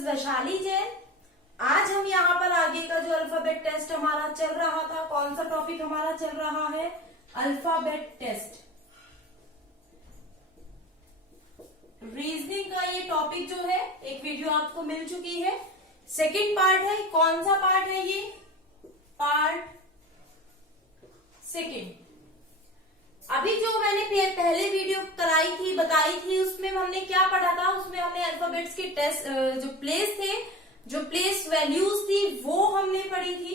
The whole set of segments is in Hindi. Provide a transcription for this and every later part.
इज वैशाली जैन। आज हम यहाँ पर आगे का जो अल्फाबेट टेस्ट हमारा चल रहा था, कौन सा टॉपिक हमारा चल रहा है, अल्फाबेट टेस्ट। रीजनिंग का ये टॉपिक जो है, एक वीडियो आपको मिल चुकी है, सेकंड पार्ट है। कौन सा पार्ट है ये, पार्ट सेकंड। अभी जो मैंने पहले वीडियो कराई थी, बताई थी, उसमें हमने क्या पढ़ा था, उसमें हमने अल्फाबेट्स के टेस्ट जो प्लेस थे, जो प्लेस वैल्यूज थी, वो हमने पढ़ी थी।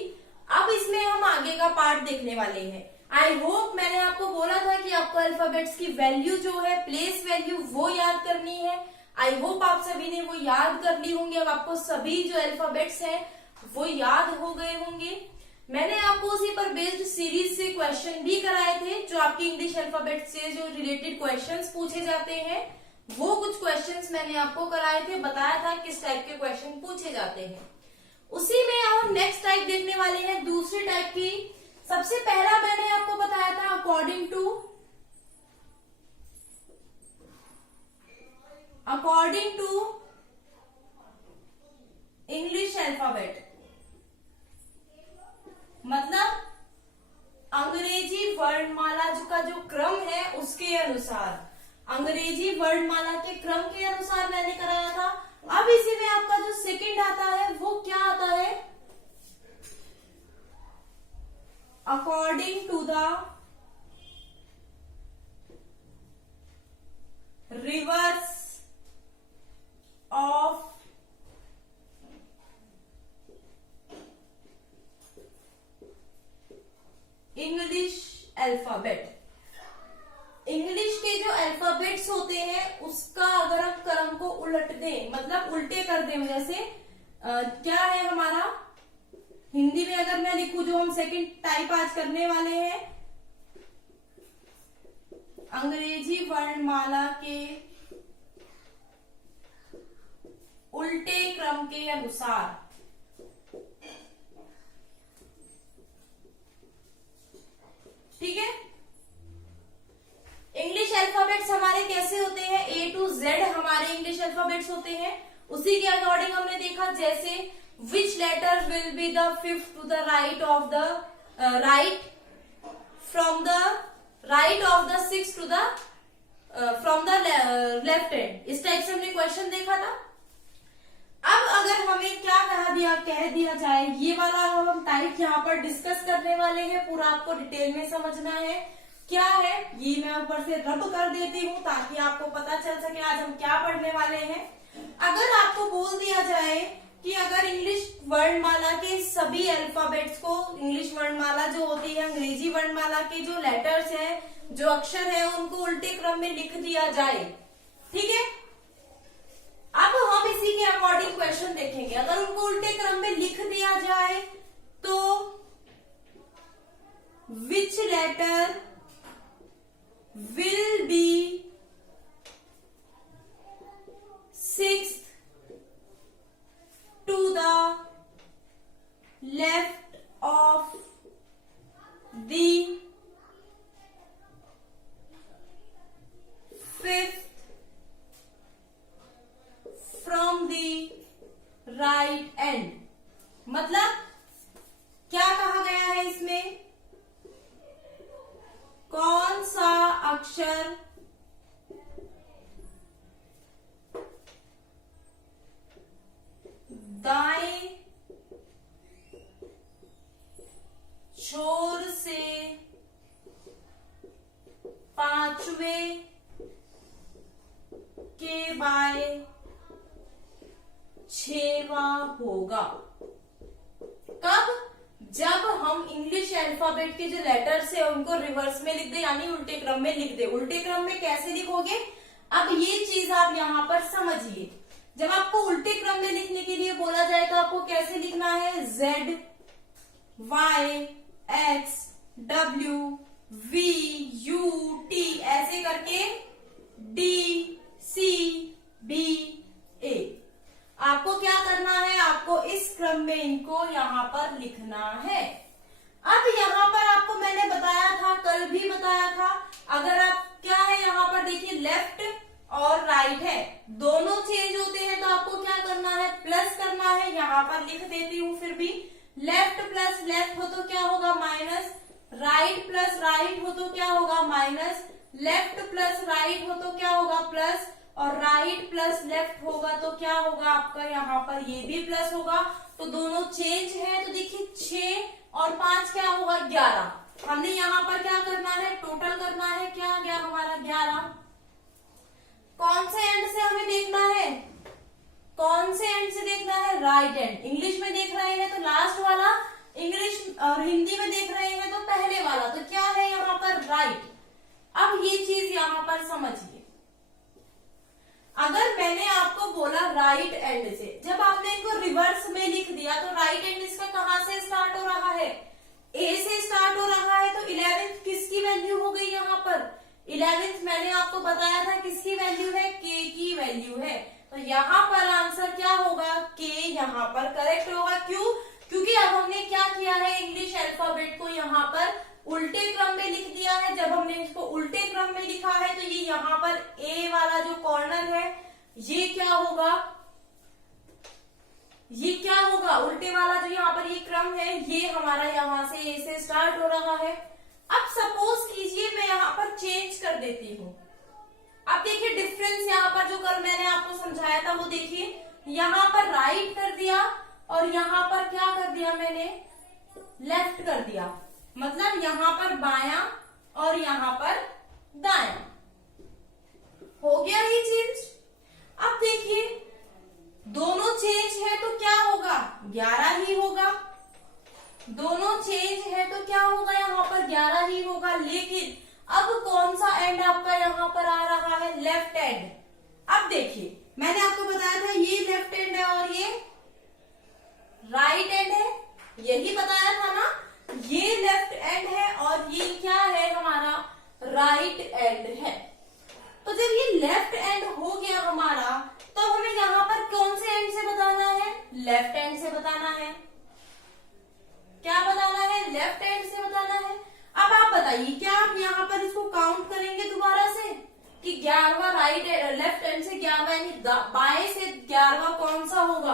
अब इसमें हम आगे का पार्ट देखने वाले हैं। आई होप, मैंने आपको बोला था कि आपको अल्फाबेट्स की वैल्यू जो है, प्लेस वैल्यू, वो याद करनी है। आई होप आप सभी ने वो याद कर ली होंगी। अब आपको सभी जो अल्फाबेट्स हैं वो याद हो गए होंगे। मैंने आपको उसी पर बेस्ड सीरीज से क्वेश्चन भी कराए थे, जो आपकी इंग्लिश अल्फाबेट से जो रिलेटेड क्वेश्चंस पूछे जाते हैं, वो कुछ क्वेश्चंस मैंने आपको कराए थे, बताया था किस टाइप के क्वेश्चन पूछे जाते हैं। उसी में हम नेक्स्ट टाइप देखने वाले हैं, दूसरे टाइप की। सबसे पहला मैंने आपको बताया था अकॉर्डिंग टू इंग्लिश अल्फाबेट, मतलब अंग्रेजी वर्णमाला का जो क्रम है उसके अनुसार, अंग्रेजी वर्णमाला के क्रम के अनुसार मैंने कराया था। अब इसी में आपका जो सेकंड आता है वो क्या आता है, according to the reverse of English alphabet. English के जो अल्फाबेट्स होते हैं उसका अगर हम क्रम को उलट दें, मतलब उल्टे कर दें, जैसे क्या है हमारा हिंदी में अगर मैं लिखूं, जो हम सेकंड टाइप आज करने वाले हैं, अंग्रेजी वर्णमाला के उल्टे क्रम के अनुसार। ठीक है, इंग्लिश अल्फाबेट्स हमारे कैसे होते हैं, ए टू जेड हमारे इंग्लिश अल्फाबेट्स होते हैं। उसी के अकॉर्डिंग हमने देखा, जैसे which letter will be the fifth to the right of the right from the right of the six to the from the left hand. इस टाइप से हमने क्वेश्चन देखा था। अब अगर हमें क्या कह दिया जाए, ये वाला हम टाइप यहाँ पर डिस्कस करने वाले हैं, पूरा आपको डिटेल में समझना है क्या है। ये मैं ऊपर से रब कर देती हूँ ताकि आपको पता चल सके आज हम क्या पढ़ने वाले हैं। अगर आपको बोल दिया जाए कि अगर इंग्लिश वर्णमाला के सभी अल्फाबेट्स को, इंग्लिश वर्णमाला जो होती है, अंग्रेजी वर्णमाला के जो लेटर्स हैं, जो अक्षर है, उनको उल्टे क्रम में लिख दिया जाए, ठीक है। अब हम इसी के अकॉर्डिंग क्वेश्चन देखेंगे। अगर उनको उल्टे क्रम में लिख दिया जाए तो which letter will be sixth to the left of the fifth from the right end. मतलब क्या कहा गया है इसमें, कौन सा अक्षर दाएं छोर से पांचवें के बाएं छेवां होगा। कब, जब हम इंग्लिश अल्फाबेट के जो लेटर्स है उनको रिवर्स में लिख दे, यानी उल्टे क्रम में लिख दे। उल्टे क्रम में कैसे लिखोगे, अब ये चीज आप यहाँ पर समझिए। जब आपको उल्टे क्रम में लिखने के लिए बोला जाए तो आपको कैसे लिखना है, Z, Y, X, W, V, U, T, ऐसे करके D, C, B, A। आपको क्या करना है, आपको इस क्रम में इनको यहाँ पर लिखना है। अब यहाँ पर आपको मैंने बताया था, कल भी बताया था, अगर आप क्या है यहाँ पर देखिए लेफ्ट और राइट है, दोनों चेंज होते हैं तो आपको क्या करना है, प्लस करना है, यहाँ पर लिख देती हूँ फिर भी। लेफ्ट प्लस लेफ्ट हो तो क्या होगा माइनस, राइट प्लस राइट हो तो क्या होगा माइनस, लेफ्ट प्लस राइट हो तो क्या होगा प्लस, और राइट प्लस लेफ्ट होगा तो क्या होगा आपका यहाँ पर ये भी प्लस होगा। तो दोनों चेंज है, तो देखिए 6 और 5 क्या होगा 11। हमने यहाँ पर क्या करना है, टोटल करना है, क्या आ गया हमारा 11। कौन से एंड से हमें देखना है, कौन से एंड से देखना है, राइट एंड। इंग्लिश में देख रहे हैं तो लास्ट वाला, इंग्लिश और हिंदी में देख रहे हैं तो पहले वाला, तो क्या है यहाँ पर राइट। अब ये चीज यहाँ पर समझिए, अगर मैंने आपको बोला राइट एंड से, जब आपने इनको रिवर्स में लिख दिया तो राइट एंड इसका कहां से स्टार्ट हो रहा है, ए से स्टार्ट हो रहा है। तो 11th किसकी वैल्यू हो गई यहाँ पर, 11th मैंने आपको बताया था किसकी वैल्यू है, के की वैल्यू है। तो यहाँ पर आंसर क्या होगा, के यहाँ पर करेक्ट होगा। क्यों, क्योंकि अब हमने क्या किया है, इंग्लिश अल्फाबेट को यहाँ पर उल्टे क्रम में लिख दिया है। जब हमने इसको उल्टे क्रम में लिखा है तो ये यहाँ पर ए वाला जो कॉर्नर है ये क्या होगा, ये क्या होगा, उल्टे वाला जो यहाँ पर ये क्रम है ये हमारा यहाँ से ए से स्टार्ट हो रहा है। अब सपोज कीजिए मैं यहाँ पर चेंज कर देती हूँ। अब देखिए डिफरेंस यहाँ पर जो कल मैंने आपको समझाया था वो देखिए, यहाँ पर राइट कर दिया और यहाँ पर क्या कर दिया मैंने, लेफ्ट कर दिया। मतलब यहाँ पर बायां और यहाँ पर दायां हो गया ये चेंज। अब देखिए दोनों चेंज है तो क्या होगा, 11 ही होगा। दोनों चेंज है तो क्या होगा, यहाँ पर 11 ही होगा। लेकिन अब कौन सा एंड आपका यहाँ पर आ रहा है, लेफ्ट एंड। अब देखिए मैंने आपको बताया था ये लेफ्ट एंड है और ये राइट एंड है, यही बताया था ना। ये लेफ्ट एंड है और ये क्या है हमारा राइट एंड है। तो जब ये लेफ्ट एंड हो गया हमारा, तो हमें यहाँ पर कौन से एंड से बताना है, लेफ्ट एंड से बताना है। क्या बताना है, लेफ्ट एंड से बताना है। अब आप बताइए क्या आप यहाँ पर इसको काउंट करेंगे दोबारा से कि 11वां राइट लेफ्ट एंड से 11वां यानी बाएं से 11वां कौन सा होगा,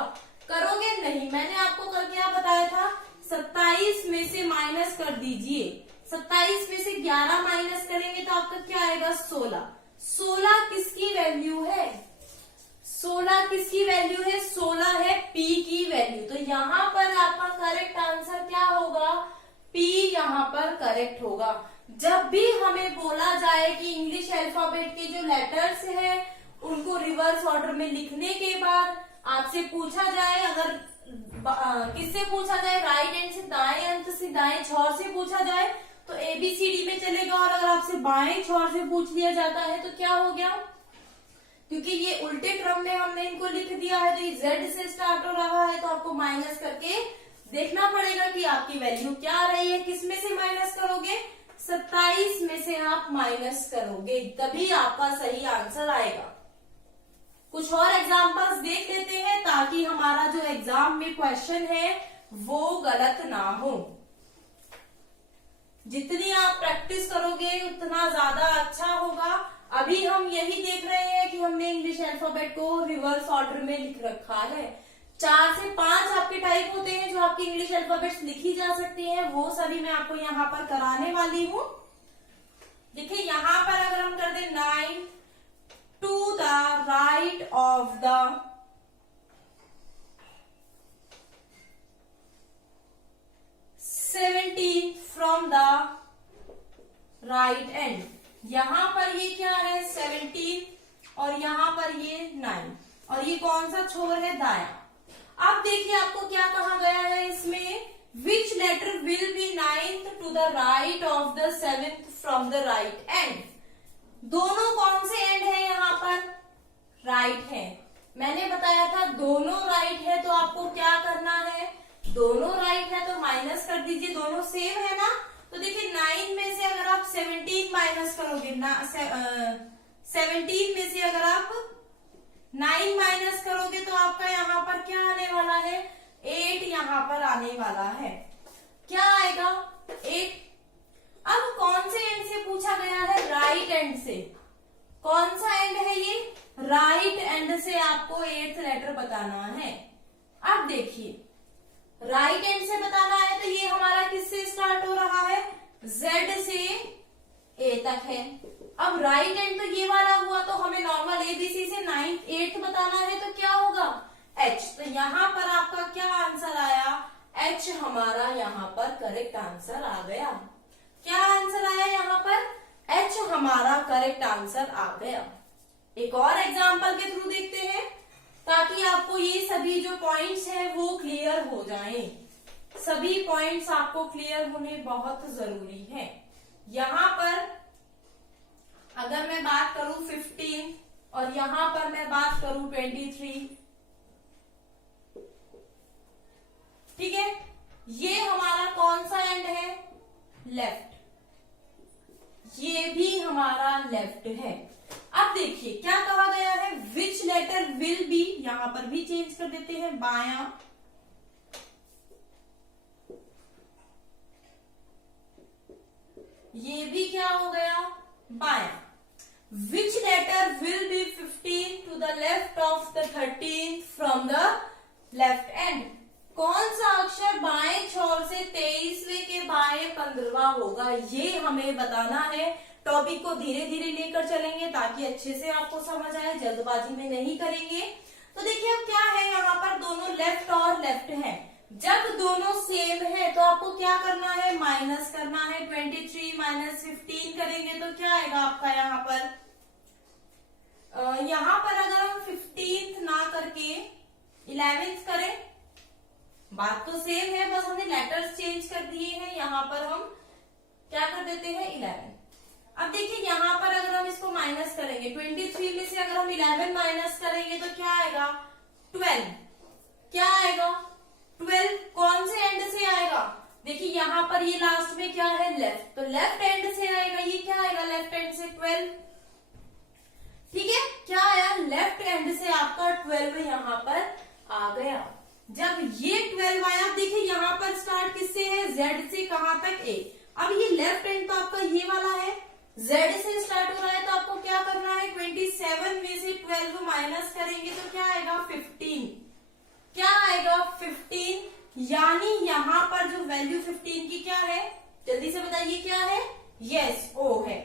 करोगे नहीं। मैंने आपको कल क्या बताया था, 27 में से माइनस कर दीजिए। 27 में से 11 माइनस करेंगे तो आपका क्या आएगा 16। 16 किसकी वैल्यू है, 16 किसकी वैल्यू है, 16 है पी की वैल्यू। तो यहाँ पर आपका करेक्ट आंसर क्या होगा, पी यहाँ पर करेक्ट होगा। जब भी हमें बोला जाए कि इंग्लिश अल्फाबेट के जो लेटर्स हैं उनको रिवर्स ऑर्डर में लिखने के बाद आपसे पूछा जाए, अगर किससे पूछा जाए, राइट एंड से, दाएं अंत से, दाएं छोर से पूछा जाए तो ABCD में चलेगा। और अगर आपसे बाएं छोर से पूछ लिया जाता है तो क्या हो गया, क्योंकि ये उल्टे क्रम में हमने इनको लिख दिया है तो ये Z से स्टार्ट हो रहा है, तो आपको माइनस करके देखना पड़ेगा कि आपकी वैल्यू क्या आ रही है। किस में से माइनस करोगे, 27 में से आप माइनस करोगे, तभी आपका सही आंसर आएगा। कुछ और एग्जांपल्स देख लेते हैं ताकि हमारा जो एग्जाम में क्वेश्चन है वो गलत ना हो। जितनी आप प्रैक्टिस करोगे उतना ज्यादा अच्छा होगा। अभी हम यही देख रहे हैं कि हमने इंग्लिश अल्फाबेट को रिवर्स ऑर्डर में लिख रखा है। 4 से 5 आपके टाइप होते हैं जो आपकी इंग्लिश अल्फाबेट्स लिखी जा सकती हैं, वो सभी मैं आपको यहाँ पर कराने वाली हूँ। देखिए यहाँ पर अगर हम कर दें 9 to the right of the from the right end, यहाँ पर ये क्या है 17 और यहाँ पर ये 9 और ये कौन सा छोर है, दाया। अब देखिए आपको क्या कहा गया है इसमें, which letter will be 9th to the right of the 7th from the right end। दोनों कौन से एंड है यहाँ पर, राइट है। मैंने बताया था दोनों राइट है तो आपको क्या करना है, दोनों राइट है तो माइनस कर दीजिए, दोनों सेम है ना। तो देखिए 9 में से अगर आप 17 माइनस करोगे ना, 17 में से अगर आप 9 माइनस करोगे तो आपका यहाँ पर क्या आने वाला है, 8 यहाँ पर आने वाला है। क्या आएगा 8। अब कौन से एंड से पूछा गया है, राइट एंड से। कौन सा एंड है ये, राइट एंड से आपको 8th लेटर बताना है। अब देखिए राइट हैंड से बताना है तो ये हमारा किससे स्टार्ट हो रहा है, Z से A तक है। अब राइट हैंड तो ये वाला हुआ, तो हमें नॉर्मल ABC से 9th 8th बताना है तो क्या होगा H। तो यहाँ पर आपका क्या आंसर आया, H हमारा यहाँ पर करेक्ट आंसर आ गया। क्या आंसर आया यहाँ पर, H हमारा करेक्ट आंसर आ गया। एक और एग्जांपल के थ्रू देखते हैं ताकि आपको ये सभी जो पॉइंट्स हैं वो क्लियर हो जाएं। सभी पॉइंट्स आपको क्लियर होने बहुत जरूरी है। यहाँ पर अगर मैं बात करूं 15 और यहाँ पर मैं बात करूं 23, ठीक है, ये हमारा कौन सा एंड है, लेफ्ट, ये भी हमारा लेफ्ट है। अब देखिए क्या कहा गया है, विच लेटर विल बी, यहां पर भी चेंज कर देते हैं बायां, ये भी क्या हो गया बायां। Which letter will be 15 to the left of द 13 फ्रॉम द लेफ्ट एंड, कौन सा अक्षर बाएं छोर से 23वें के बाएं 15वां होगा, ये हमें बताना है। टॉपिक को धीरे धीरे लेकर चलेंगे ताकि अच्छे से आपको समझ आए, जल्दबाजी में नहीं करेंगे। तो देखिए अब क्या है, यहाँ पर दोनों लेफ्ट और लेफ्ट हैं। जब दोनों सेम है तो आपको क्या करना है, माइनस करना है। 23 माइनस 15 करेंगे तो क्या आएगा आपका यहाँ पर, यहाँ पर अगर हम 15th ना करके 11th करें, बात तो सेम है, बस हमने लेटर्स चेंज कर दिए हैं। यहाँ पर हम क्या कर देते हैं 11। अब देखिए यहाँ पर अगर हम इसको माइनस करेंगे, 23 में से अगर हम 11 माइनस करेंगे तो क्या आएगा 12। क्या आएगा 12, कौन से एंड से आएगा, देखिए यहाँ पर ये लास्ट में क्या है लेफ्ट, तो लेफ्ट एंड से आएगा, ये क्या आएगा लेफ्ट एंड से 12, ठीक है। क्या आया, लेफ्ट एंड से आपका 12 यहाँ पर आ गया। जब ये 12 आया, देखिए यहाँ पर स्टार्ट किससे है, Z से, कहां तक A। अब ये लेफ्ट एंड तो आपका ये वाला है, Z से स्टार्ट हो रहा है, तो आपको क्या करना है, 27 में से 12 माइनस करेंगे तो क्या आएगा 15। क्या आएगा 15, यानी यहाँ पर जो वैल्यू 15 की क्या है, जल्दी से बताइए क्या है, यस O है।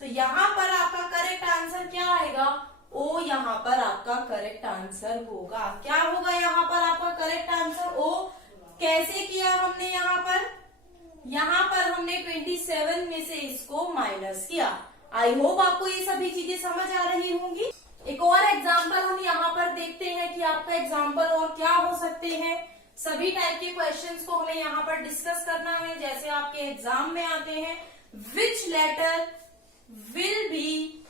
तो यहाँ पर आपका करेक्ट आंसर क्या आएगा, O यहाँ पर आपका करेक्ट आंसर होगा। क्या होगा यहाँ पर आपका करेक्ट आंसर O। कैसे किया हमने, यहाँ पर हमने 27 में से इसको माइनस किया। आई होप आपको ये सभी चीजें समझ आ रही होंगी। एक और एग्जाम्पल हम यहाँ पर देखते हैं कि आपका एग्जाम्पल और क्या हो सकते हैं। सभी टाइप के क्वेश्चंस को हमें यहाँ पर डिस्कस करना है जैसे आपके एग्जाम में आते हैं। विच लेटर विल बी,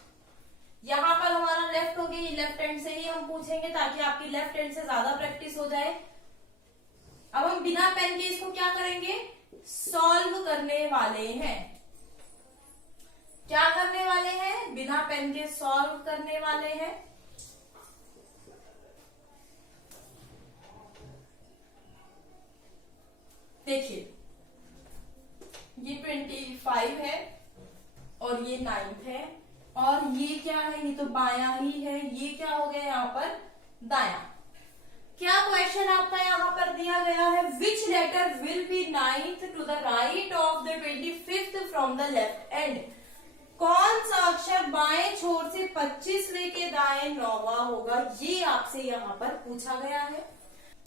यहाँ पर हमारा लेफ्ट हो गया, लेफ्ट हैंड से ही हम पूछेंगे ताकि आपकी लेफ्ट हैंड से ज्यादा प्रैक्टिस हो जाए। अब हम बिना पेन के इसको क्या करेंगे, सॉल्व करने वाले हैं। क्या करने वाले हैं, बिना पेन के सॉल्व करने वाले हैं। देखिए ये 25 है और ये 9th है और ये क्या है, ये तो बायां ही है, ये क्या हो गया यहाँ पर दायां। क्या क्वेश्चन आपका यहाँ पर दिया गया है, which letter will be 9th to the right of द 25th from the left end, कौन सा अक्षर बाएं छोर से 25वें के दाएं 9वां होगा, ये आपसे यहाँ पर पूछा गया है।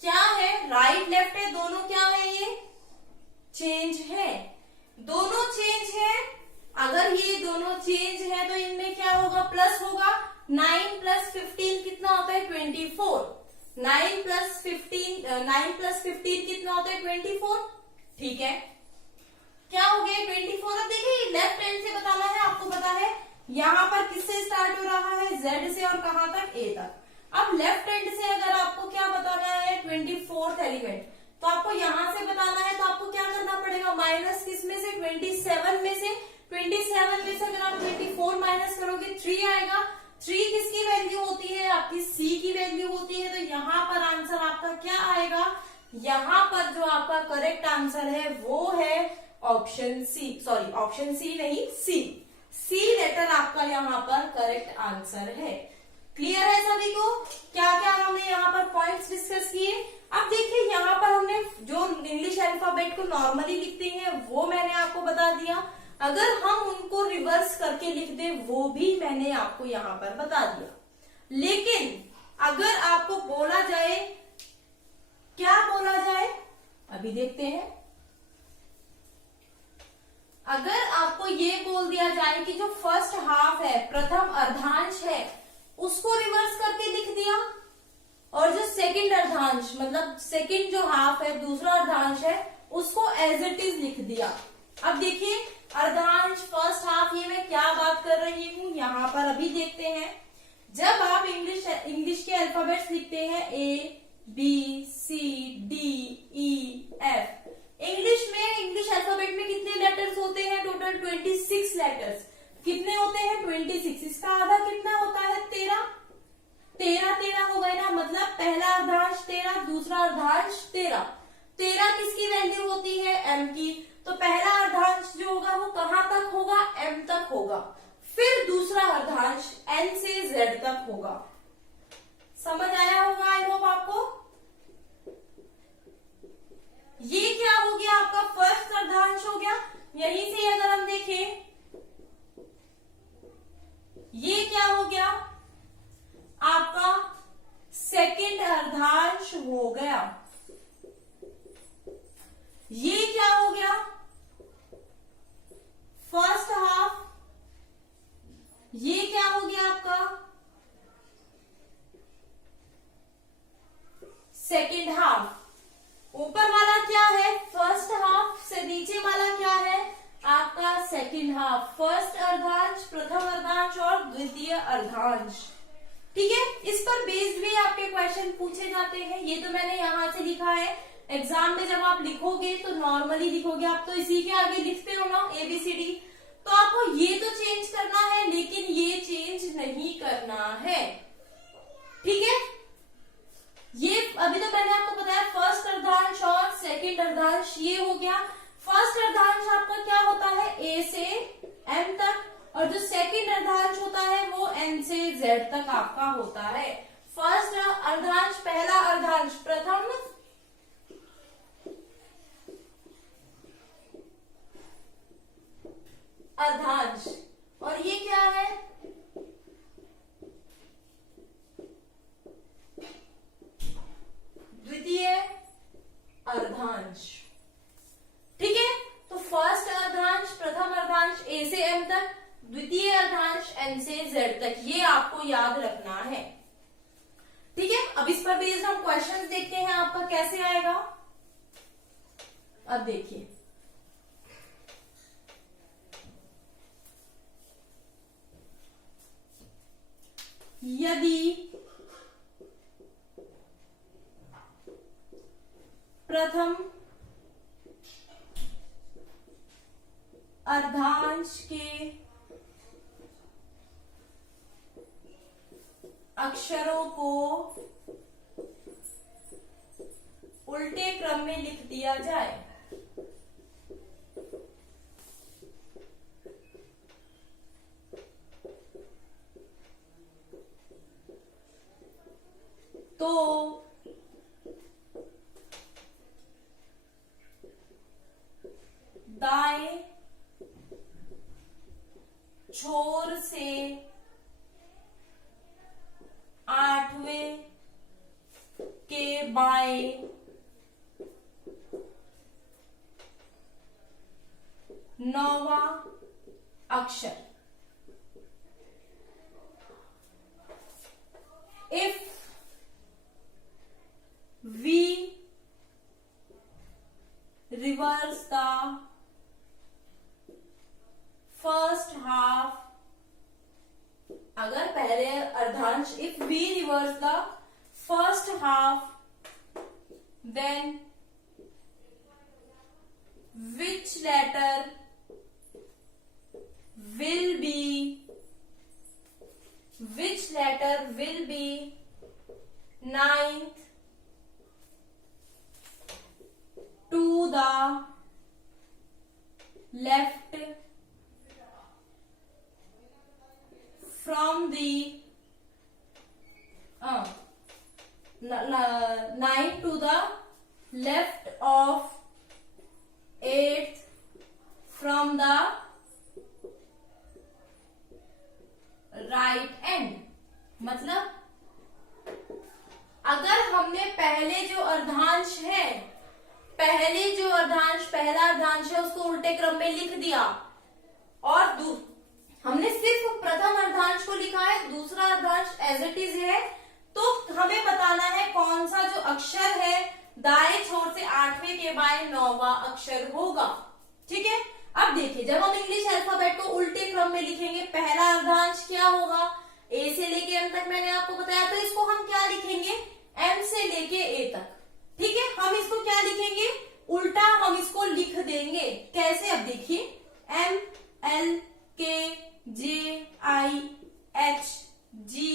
क्या है, राइट लेफ्ट है, दोनों क्या है, ये चेंज है, दोनों चेंज है। अगर ये दोनों चेंज है तो इनमें क्या होगा, प्लस होगा। 9 प्लस 15 कितना होता है 24, 9 प्लस 15 कितना होता है 24, ठीक है। क्या हो गया 24। अब देखिए लेफ्ट हैंड से बताना है, आपको पता है यहाँ पर किससे स्टार्ट हो रहा है, Z से, और कहां तक A तक। अब लेफ्ट हैंड से अगर आपको क्या बताना है 24th एलिमेंट, तो आपको यहाँ से बताना है, तो आपको क्या करना पड़ेगा, माइनस किस में से 27 में से। 27 में से अगर आप 24 माइनस करोगे 3 आएगा। 3 किसकी वैल्यू होती है, आपकी C की वैल्यू होती है। तो यहाँ पर आंसर आपका क्या आएगा, यहाँ पर जो आपका करेक्ट आंसर है वो है option C, sorry option C नहीं, सी लेटर आपका यहाँ पर करेक्ट आंसर है। क्लियर है सभी को, क्या क्या हमने यहाँ पर पर पॉइंट्स डिस्कस किए। अब देखिए यहाँ पर हमने जो इंग्लिश अल्फाबेट को नॉर्मली लिखते हैं वो मैंने आपको बता दिया, अगर हम उनको रिवर्स करके लिख दें वो भी मैंने आपको यहाँ पर बता दिया। लेकिन अगर आपको बोला जाए, क्या बोला जाए अभी देखते हैं। अगर आपको ये बोल दिया जाए कि जो फर्स्ट हाफ है, प्रथम अर्धांश है, उसको रिवर्स करके लिख दिया, और जो सेकंड अर्धांश मतलब सेकंड जो हाफ है, दूसरा अर्धांश है, उसको एज इट इज लिख दिया। अब देखिए अर्धांश, फर्स्ट हाफ, ये मैं क्या बात कर रही हूं यहाँ पर अभी देखते हैं। जब आप इंग्लिश के अल्फाबेट्स लिखते हैं A B C D E F, English alphabet में कितने लेटर्स होते हैं? Total 26 letters. कितने होते हैं? 26। इसका आधा कितना होता है? 13। 13 हो गए ना, मतलब पहला अर्धांश 13, दूसरा अर्धांश 13। 13 किसकी वैल्यू होती है? M की। तो पहला अर्धांश जो होगा वो कहां तक होगा? M तक होगा। फिर दूसरा अर्धांश N से Z तक होगा। समझ आया होगा आई होप आपको। ये क्या हो गया? आपका फर्स्ट अर्धांश हो गया। यहीं से अगर हम देखें, ये क्या हो गया? आपका सेकंड अर्धांश हो गया। ये क्या हो गया? First half. ये क्या हो गया आपका? Second half. ऊपर वाला क्या है? First half. से नीचे वाला क्या है? आपका सेकंड हाफ। फर्स्ट अर्धांश, प्रथम अर्धांश और द्वितीय अर्धांश। ठीक है, इस पर बेस्ड भी आपके क्वेश्चन पूछे जाते हैं। ये तो मैंने यहां से लिखा है। एग्जाम में जब आप लिखोगे तो नॉर्मली लिखोगे, आप तो इसी के आगे लिखते हो ना ABCD, तो आपको ये तो चेंज करना है, लेकिन ये चेंज नहीं करना है। ठीक है, ये अभी तो मैंने आपको बताया फर्स्ट अर्धांश और सेकंड अर्धांश ये हो गया। फर्स्ट अर्धांश आपका क्या होता है? A से M तक, और जो सेकंड अर्धांश होता है वो N से Z तक आपका होता है। फर्स्ट अर्धांश, पहला अर्धांश, प्रथम अर्धांश, और ये क्या है? द्वितीय अर्धांश। ठीक है, तो फर्स्ट अर्धांश, प्रथम अर्धांश A से M तक, द्वितीय अर्धांश N से Z तक, ये आपको याद रखना है। ठीक है, अब इस पर बेस्ड हम क्वेश्चंस देखते हैं आपका कैसे आएगा। अब देखिए, यदि प्रथम अर्धांश के अक्षरों को उल्टे क्रम में लिख दिया जाए तो दाएं छोर से 8वें के बाएं 9वां अक्षर। If we reverse the first half, अगर पहले अर्धांश, if we reverse the first half, then which letter will be ninth to the left from the 9 to the left of 8th from the right end। मतलब अगर हमने पहले जो अर्धांश है, पहला अर्धांश है उसको उल्टे क्रम में लिख दिया और हमने सिर्फ प्रथम अर्धांश को लिखा है, दूसरा अर्धांश एज इट इज है, तो हमें बताना है कौन सा जो अक्षर है दाएं छोर से 8वें के बाएं 9वां अक्षर होगा। ठीक है, अब देखिए जब हम इंग्लिश अल्फाबेट को उल्टे क्रम में लिखेंगे, पहला अर्धांश क्या होगा, ए से लेके एम तक मैंने आपको बताया, तो इसको हम क्या लिखेंगे, एम से लेके ए तक। ठीक है, हम इसको क्या लिखेंगे, उल्टा हम इसको लिख देंगे। कैसे, अब देखिए M L K J I H G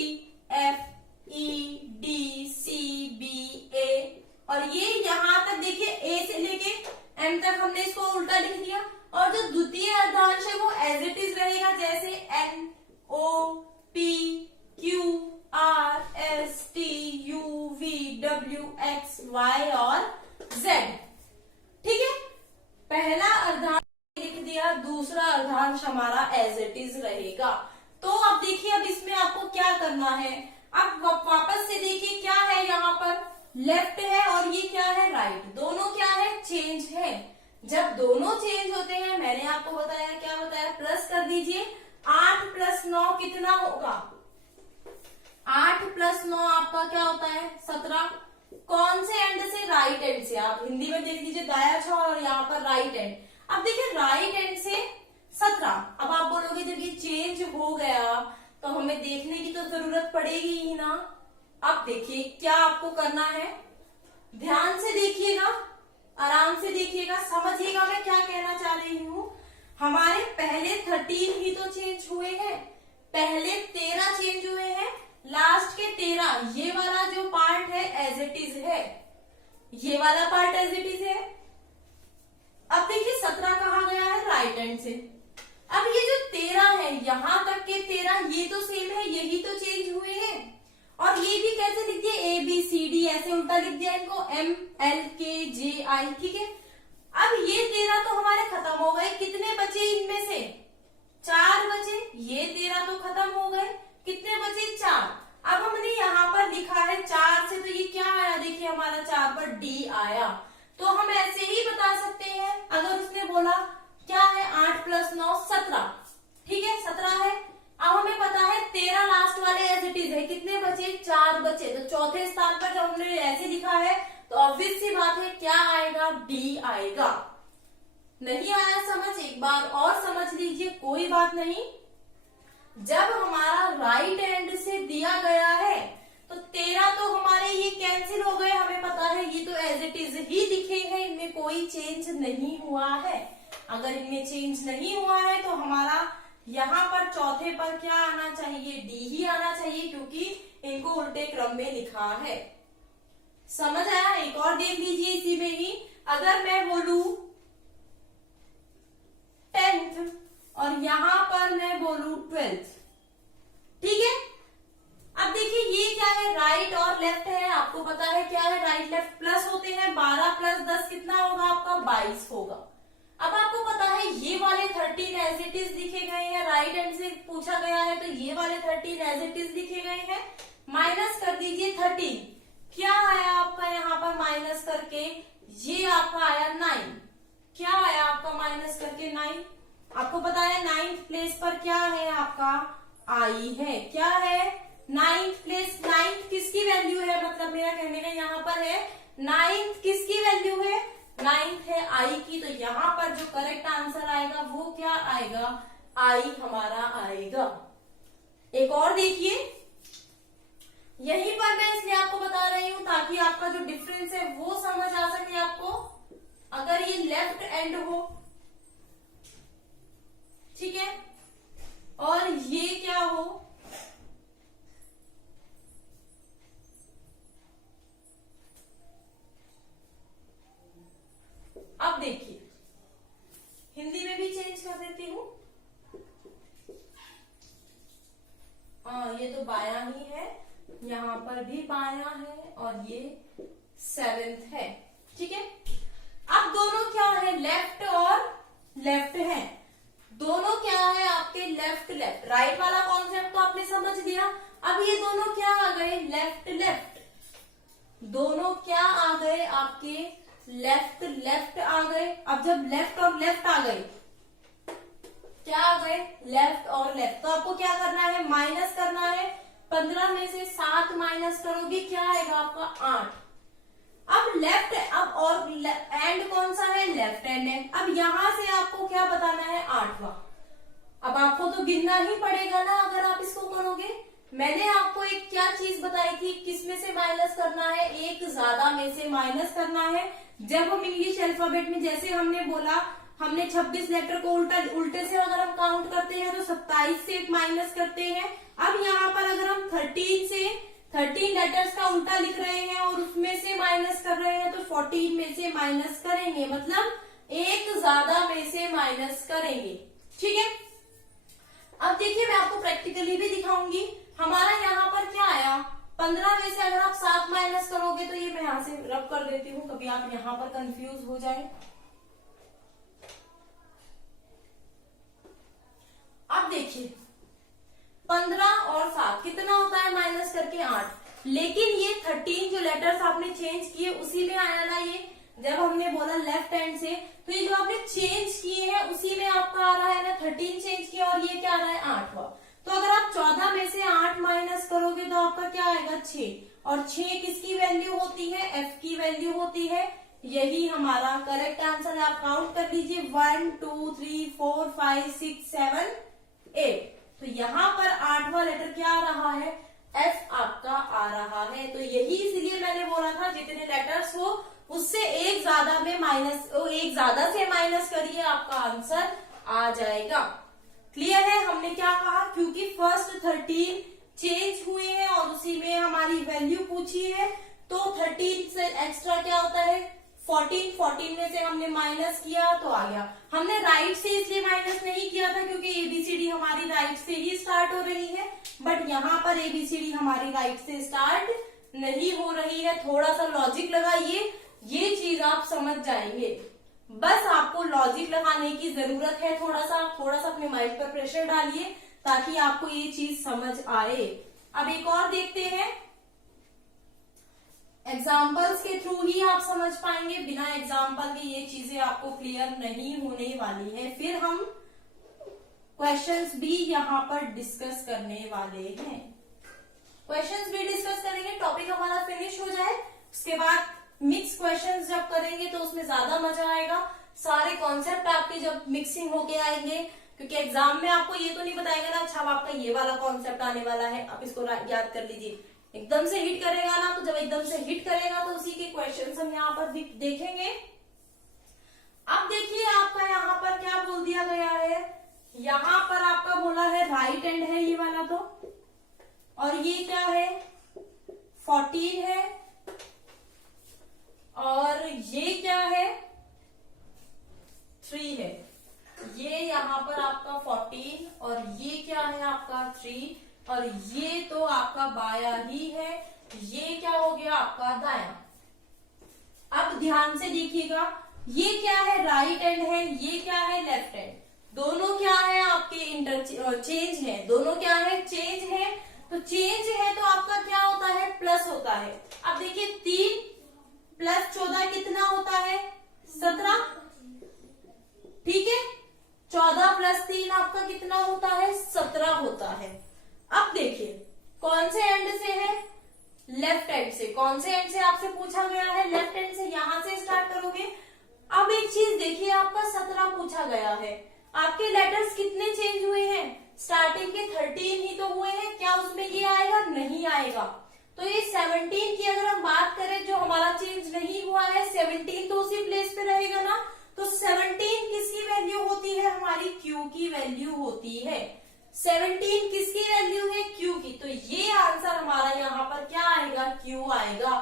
F E D C B A, और ये यहां तक देखिए ए से लेके एम तक हमने इसको उल्टा लिख दिया, और जो द्वितीय अर्धांश है वो एज इट इज रहेगा, जैसे N O P Q R S T U V W X Y और जेड। ठीक है, पहला अर्धांश लिख दिया, दूसरा अर्धांश हमारा एज इट इज रहेगा। तो अब देखिए, अब इसमें आपको क्या करना है, अब वापस से देखिए क्या है, यहाँ पर लेफ्ट है और ये क्या है, राइट। दोनों क्या है, चेंज है। जब दोनों चेंज होते हैं, मैंने आपको बताया, क्या बताया, प्लस कर दीजिए। 8 + 9 कितना होगा, 8 + 9 आपका क्या होता है, 17। कौन से एंड से, राइट एंड से। आप हिंदी में देख लीजिए दाया छोर और यहाँ पर राइट एंड। अब देखिए राइट एंड से 17। अब आप बोलोगे जब ये चेंज हो गया तो हमें देखने की तो जरूरत पड़ेगी ही ना। अब देखिए क्या आपको करना है, ध्यान से देखिएगा, आराम से देखिएगा, समझिएगा मैं क्या कहना चाह रही हूँ। हमारे पहले 13 ही तो चेंज हुए हैं, पहले 13 चेंज हुए हैं, लास्ट के 13 ये वाला जो पार्ट है एज इट इज है, ये वाला पार्ट एज इट इज है। अब देखिए 17 कहा गया है राइट हैंड से। अब ये जो 13 है, यहां तक के 13 ये तो सेम है, यही तो चेंज हुए हैं। और ये भी कैसे लिख दिया, ए बी सी डी, ऐसे उल्टा लिख दिया इनको, एम एल के जे आई। ठीक है, अब ये 13 तो हमारे खत्म हो गए, कितने बचे इनमें से, 4 बचे। ये 13 तो खत्म हो गए, कितने बचे, 4। अब हमने यहाँ पर लिखा है 4 से, तो ये क्या आया, देखिए हमारा 4 पर डी आया। तो हम ऐसे ही बता सकते हैं, अगर उसने बोला क्या है, 8 + 9 17। ठीक है, 17 है। अब हमें पता है 13 लास्ट वाले एज इट इज है, कितने बचे, 4 बचे। तो चौथे स्थान पर जब हमने ऐसे लिखा है तो ऑब्वियस सी बात है क्या आएगा, डी आएगा। नहीं आया समझ, एक बार और समझ लीजिए, कोई बात नहीं। जब हमारा राइट एंड से दिया गया है तो 13 तो हमारे ये कैंसिल हो गए, हमें पता है ये तो एज इट इज ही लिखे हैं, इनमें कोई चेंज नहीं हुआ है। अगर इनमें चेंज नहीं हुआ है तो हमारा यहाँ पर चौथे पर क्या आना चाहिए, डी ही आना चाहिए, क्योंकि इनको उल्टे क्रम में लिखा है। समझ आया, एक और देख लीजिए इसी में ही। अगर मैं बोलूं 10th और यहाँ पर मैं बोलूं 12th, ठीक है। अब देखिए ये क्या है, राइट और लेफ्ट है, आपको पता है क्या है, राइट लेफ्ट प्लस होते हैं। 12 + 10 कितना होगा आपका, 22 होगा। अब आपको पता है ये वाले 13 एज इट इज लिखे गए हैं, राइट हैंड से पूछा गया है तो ये वाले 13 एज इट इज लिखे गए हैं। माइनस कर दीजिए 13, क्या आया आपका यहाँ पर माइनस करके, ये आपका आया 9। क्या आया आपका माइनस करके 9। आपको पता है 9th प्लेस पर क्या है आपका, आई है। क्या है, 9th प्लेस, 9th किसकी वैल्यू है, मतलब मेरा कहने का यहाँ पर है 9th किसकी वैल्यू है, 9th है आई की। तो यहाँ पर जो करेक्ट आंसर आएगा वो क्या आएगा, आई हमारा आएगा। एक और देखिए, यहीं पर मैं इसलिए आपको बता रही हूं ताकि आपका जो डिफरेंस है वो समझ आ सके आपको। अगर ये लेफ्ट एंड हो, ठीक है, और ये क्या हो, अब देखिए हिंदी में भी चेंज कर देती हूँ। ये तो बायां ही है, यहाँ पर भी बायां है और ये 7th है। ठीक है, अब दोनों क्या है, लेफ्ट और लेफ्ट है, दोनों क्या है आपके लेफ्ट लेफ्ट, राइट वाला कॉन्सेप्ट तो आपने समझ लिया। अब ये दोनों क्या आ गए, लेफ्ट लेफ्ट, दोनों क्या आ गए आपके लेफ्ट लेफ्ट आ गए। अब जब लेफ्ट और लेफ्ट आ गए, क्या आ गए, लेफ्ट और लेफ्ट, तो आपको क्या करना है, माइनस करना है। 15 में से 7 माइनस करोगे क्या आएगा आपका 8। अब लेफ्ट, अब और एंड कौन सा है, लेफ्ट एंड है। अब यहां से आपको क्या बताना है, 8वां। अब आपको तो गिनना ही पड़ेगा ना अगर आप इसको करोगे। मैंने आपको एक क्या चीज बताई थी, किस में से माइनस करना है, एक ज्यादा में से माइनस करना है। जब हम इंग्लिश अल्फाबेट में, जैसे हमने बोला, हमने 26 लेटर को उल्टे से अगर हम काउंट करते हैं तो 27 से माइनस करते हैं। अब यहाँ पर अगर हम 13 लेटर्स का उल्टा लिख रहे हैं और उसमें से माइनस कर रहे हैं तो 14 में से माइनस करेंगे, मतलब एक ज्यादा में से माइनस करेंगे। ठीक है, अब देखिए मैं आपको प्रैक्टिकली भी दिखाऊंगी। हमारा यहाँ पर क्या आया, 15 में से अगर आप 7 माइनस करोगे तो ये मैं यहां से रब कर देती हूँ, कभी आप यहाँ पर कंफ्यूज हो जाए। अब देखिए 15 और 7 कितना होता है, माइनस करके 8। लेकिन ये 13 जो लेटर्स आपने चेंज किए उसी में आया ना, ये जब हमने बोला लेफ्ट हैंड से, तो ये जो आपने चेंज किए हैं उसी में आपका आ रहा है ना, 13 चेंज किया और ये क्या आ रहा है, 8वां। तो अगर आप 14 में से 8 माइनस करोगे तो आपका क्या आएगा, 6। और 6 किसकी वैल्यू होती है, एफ की वैल्यू होती है। यही हमारा करेक्ट आंसर है। आप काउंट कर लीजिए, 1 2 3 4 5 6 7 8। तो यहाँ पर 8वां लेटर क्या आ रहा है, एफ आपका आ रहा है। तो यही इसलिए मैंने बोला था जितने लेटर्स हो उससे एक ज्यादा में माइनस, एक ज्यादा से माइनस करिए, आपका आंसर आ जाएगा। क्लियर है, हमने क्या कहा, क्योंकि फर्स्ट 13 चेंज हुए हैं और उसी में हमारी वैल्यू पूछी है, तो 13 से एक्स्ट्रा क्या होता है, 14 में से हमने माइनस किया तो आ गया। हमने राइट से इसलिए माइनस नहीं किया था क्योंकि एबीसीडी हमारी राइट से ही स्टार्ट हो रही है, बट यहाँ पर एबीसीडी हमारी राइट से स्टार्ट नहीं हो रही है। थोड़ा सा लॉजिक लगाइए, ये चीज आप समझ जाएंगे। बस आपको लॉजिक लगाने की जरूरत है, थोड़ा सा अपने माइंड पर प्रेशर डालिए ताकि आपको ये चीज समझ आए। अब एक और देखते हैं, एग्जाम्पल्स के थ्रू ही आप समझ पाएंगे, बिना एग्जाम्पल के ये चीजें आपको क्लियर नहीं होने वाली है। फिर हम क्वेश्चंस भी यहाँ पर डिस्कस करने वाले हैं, क्वेश्चंस भी डिस्कस करेंगे। टॉपिक हमारा फिनिश हो जाए उसके बाद मिक्स क्वेश्चंस जब करेंगे तो उसमें ज्यादा मजा आएगा। सारे कॉन्सेप्ट आपके जब मिक्सिंग होके आएंगे, क्योंकि एग्जाम में आपको ये तो नहीं बताएगा ना, अच्छा आपका ये वाला कॉन्सेप्ट आने वाला है, आप इसको याद कर लीजिए। एकदम से हिट करेगा ना, तो जब एकदम से हिट करेगा तो उसी के क्वेश्चंस हम यहाँ पर देखेंगे। अब देखिए आपका यहाँ पर क्या बोल दिया गया है, यहाँ पर आपका बोला है राइट हैंड है ये वाला, तो और ये क्या है, 14 है, और ये क्या है, 3 है। ये यहाँ पर आपका 14 और ये क्या है आपका 3, और ये तो आपका बाया ही है, ये क्या हो गया आपका दाया। अब ध्यान से देखिएगा, ये क्या है, राइट हैंड है, ये क्या है, लेफ्ट हैंड। दोनों क्या है आपके चेंज है, दोनों क्या है, चेंज है। तो चेंज है तो आपका क्या होता है, प्लस होता है। अब देखिए 3 + 14 कितना होता है, 17। ठीक है, 14 + 3 आपका कितना होता है, 17 होता है। अब देखिए कौन से एंड से है, लेफ्ट हैंड से। कौन से एंड से आपसे पूछा गया है, लेफ्ट हैंड से, यहां से स्टार्ट करोगे। अब एक चीज देखिए, आपका 17 पूछा गया है, आपके लेटर्स कितने चेंज हुए हैं, स्टार्टिंग के 13 ही तो हुए हैं, क्या उसमें ये आएगा, नहीं आएगा। तो ये 17 की अगर हम बात करें, जो हमारा चेंज नहीं हुआ है, 17 तो उसी प्लेस पे रहेगा ना। तो 17 किसकी वैल्यू होती है, हमारी क्यू की वैल्यू होती है। 17 किसकी वैल्यू है, क्यू की। तो ये आंसर हमारा यहाँ पर क्या आएगा, क्यू आएगा।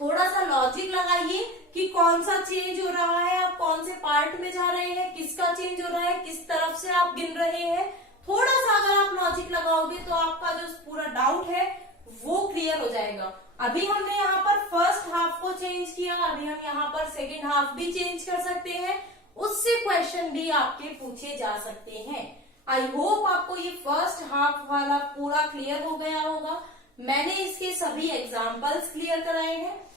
थोड़ा सा लॉजिक लगाइए कि कौन सा चेंज हो रहा है, आप कौन से पार्ट में जा रहे हैं, किसका चेंज हो रहा है, किस तरफ से आप गिन रहे हैं। थोड़ा सा अगर आप लॉजिक लगाओगे तो आपका जो पूरा डाउट है वो क्लियर हो जाएगा। अभी हमने यहाँ पर हाफ को चेंज किया, अभी हम यहाँ पर सेकेंड हाफ भी चेंज कर सकते हैं, उससे क्वेश्चन भी आपके पूछे जा सकते हैं। आई होप आपको ये फर्स्ट हाफ वाला पूरा क्लियर हो गया होगा। मैंने इसके सभी एग्जाम्पल्स क्लियर कराए हैं।